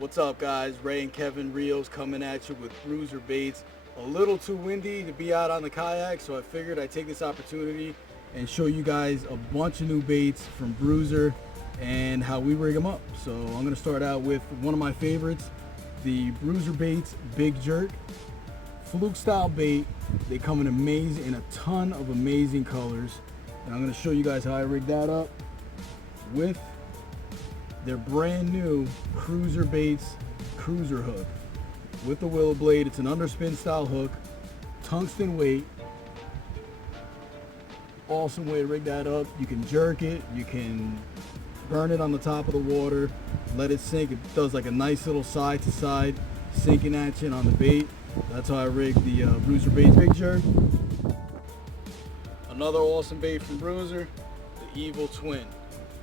What's up, guys? Ray and Kevin Rios coming at you with Bruiser Baits. A little too windy to be out on the kayak, so I figured I'd take this opportunity and show you guys a bunch of new baits from Bruiser and how we rig them up. So I'm going to start out with one of my favorites, the Bruiser Baits Big Jerk. Fluke style bait. They come in a ton of amazing colors. And I'm going to show you guys how I rig that up with their brand new Bruiser Baits cruiser hook with the willow blade. It's an underspin style hook, tungsten weight. Awesome way to rig that up. You can jerk it, you can burn it on the top of the water, let it sink. It does like a nice little side to side sinking action on the bait. That's how I rig the Bruiser Baits Big Jerk. Another awesome bait from Bruiser, the Evil Twin.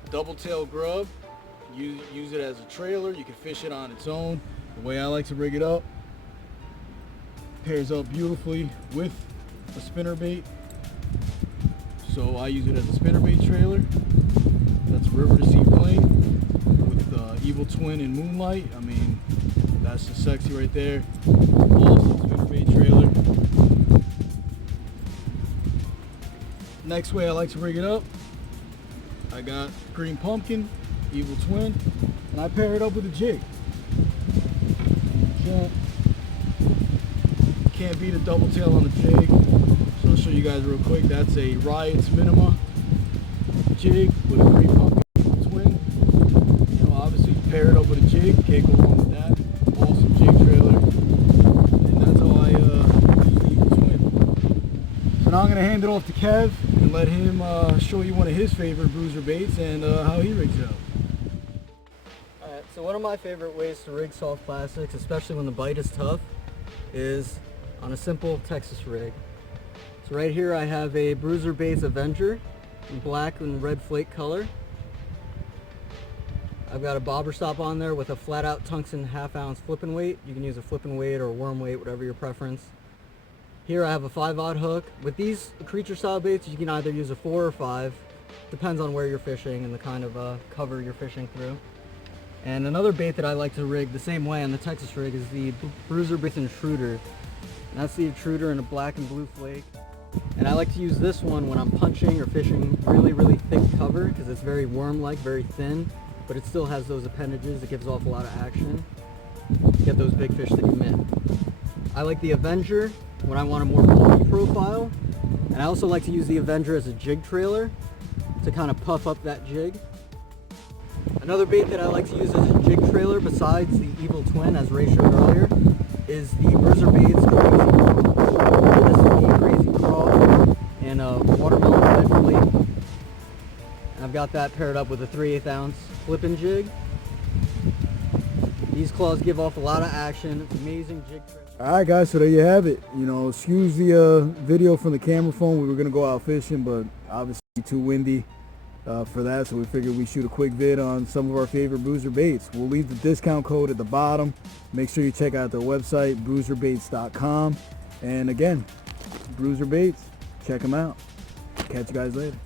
Double tail grub. Use it as a trailer. You can fish it on its own. The way I like to rig it up, pairs up beautifully with a spinner bait. So I use it as a spinner bait trailer. That's river to sea bling with Evil Twin and Moonlight. I mean, that's just sexy right there. Awesome spinner bait trailer. Next way I like to rig it up, I got green pumpkin, Evil Twin, and I pair it up with a jig. Can't beat a double tail on a jig. So I'll show you guys real quick. That's a Rios Minima jig with a green pumpkin Evil Twin. You know, obviously pair it up with a jig, can't go wrong with that. Awesome jig trailer. And that's how I use the Evil Twin. So now I'm gonna hand it off to Kev and let him show you one of his favorite Bruiser baits and how he rigs it up. So one of my favorite ways to rig soft plastics, especially when the bite is tough, is on a simple Texas rig. So right here I have a Bruiser Baits Avenger in black and red flake color. I've got a bobber stop on there with a flat out tungsten 1/2 ounce flipping weight. You can use a flipping weight or a worm weight, whatever your preference. Here I have a 5/0 hook. With these creature style baits, you can either use a 4 or 5. Depends on where you're fishing and the kind of cover you're fishing through. And another bait that I like to rig the same way on the Texas rig is the Bruiser Baits Intruder. And that's the intruder in a black and blue flake. And I like to use this one when I'm punching or fishing really thick cover because it's very worm-like, very thin, but it still has those appendages. It gives off a lot of action. Get those big fish that you mint. I like the Avenger when I want a more bulky profile. And I also like to use the Avenger as a jig trailer to kind of puff up that jig. Another bait that I like to use as a jig trailer besides the Evil Twin, as Ray showed earlier, is the Bruiser Baits Crazy Crawl and a watermelon red flake. And I've got that paired up with a 3/8 ounce flipping jig. These claws give off a lot of action. It's amazing jig trailer. Alright guys, so there you have it. You know, excuse the video from the camera phone. We were going to go out fishing, but obviously too windy for that, so we figured we'd shoot a quick vid on some of our favorite Bruiser baits. We'll leave the discount code at the bottom. Make sure you check out their website, bruiserbaits.com. And again, Bruiser Baits, check them out. Catch you guys later.